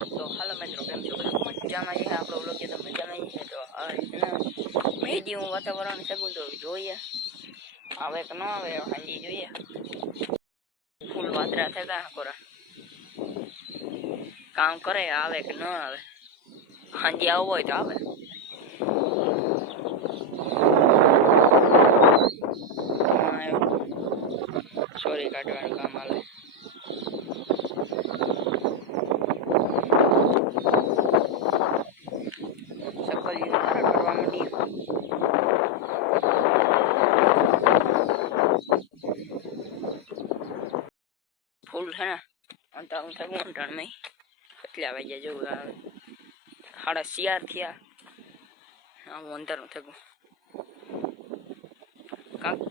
તો હાલો મિત્રો, કેમ છો બધા? મજામાં છે આપણો વ્લોગ તો મજામાં છે. તો મેજી હું વાતાવરણ શકું તો જોઈએ આવે કે ન આવે, હાંજી જોઈએ. ફૂલ વાદળા થતા કોરા કામ કરે, આવે કે ન આવે. હાંજી આવવો હોય તો આવે. સોરી કાઢવાનું કામ આવે. ફૂલ છે ને અંતા હું થકું ટાણમાં કેટલા વાગ્યા જવું આવે 4:30 થયા. હું અંતરનું થકું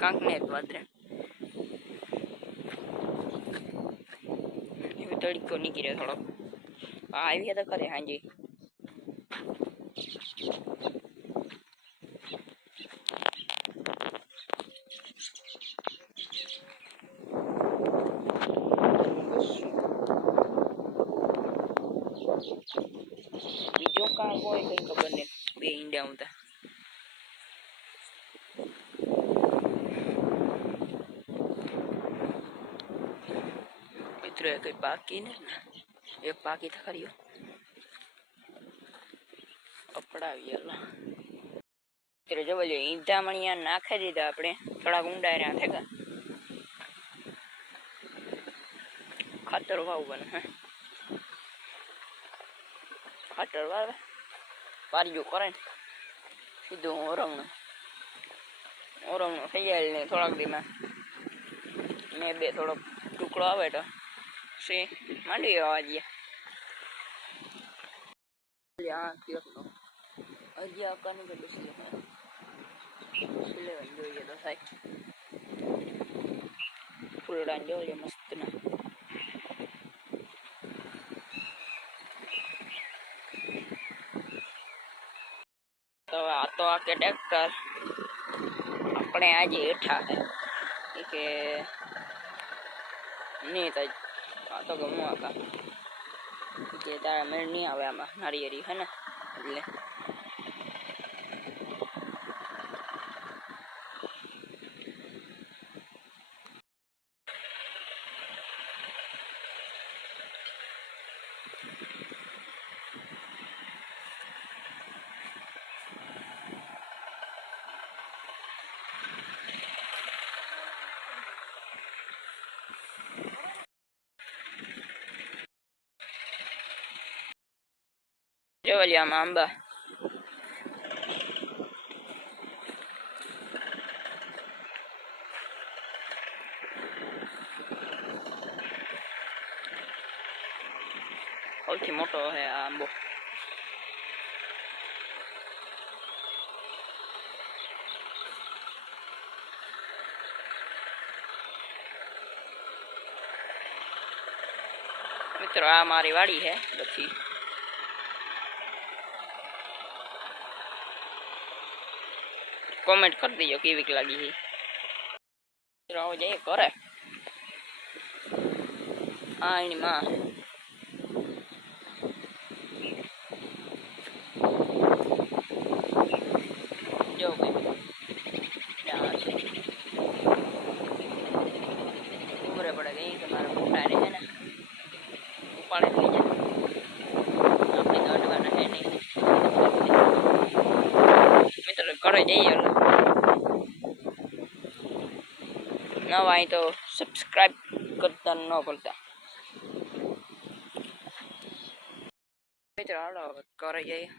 કાંક ને વાદરે એવી તડકો નીકળ્યો થોડોક. આવી તો ખરે હાજી બીજો કામ હોય કઈ ખબર નહીં. બે ઈંડા આવતા મિત્રો કઈ બાકી ને એક બાકી થયો અપડાવી મિત્રો. જો બોલો ઈંધા મણિયા નાખી દીધા આપણે થોડાક ઊંડા રહ્યા થયા. ખાતર વાવવાનું હે, ખાતર વાવે પારીઓ કરે ને સીધું ઓરમણું થઈ જાય ને થોડાક દીમાં મેં બે થોડોક ટુકડો આવે તો સી માંડી આવવા દે. હજી આવવાનું કે સિલેવન જોઈએ તો થાય. ફૂલડા જોઈએ મસ્ત ના. તો આ તો આ કે ટ્રેક્ટર આપણે આજે હેઠા છે કે નહીં તો આ તો ગમું આખા કે તારા મેળ નહીં આવે આમાં નારિયેરી હે ને એટલે જોવા આમાં આંબા સૌથી મોટો છે આ આંબો. મિત્રો આ મારી વાડી છે. પછી કોમેન્ટ કરી દેજો કેવી લાગી છે. આવો જઈએ કરે હા એની માં જો ઉમરે પડે ગઈ કે મારા મોટા રહે ને ઉપાડે લઈ જાય. આપણે તો અડવાના છે નહીં. મિત્રો ઘરે જઈએ નવા અહીં તો સબસ્ક્રાઈબ કરતા ન ભૂલતા. મિત્રો હાલો ઘરે જઈએ.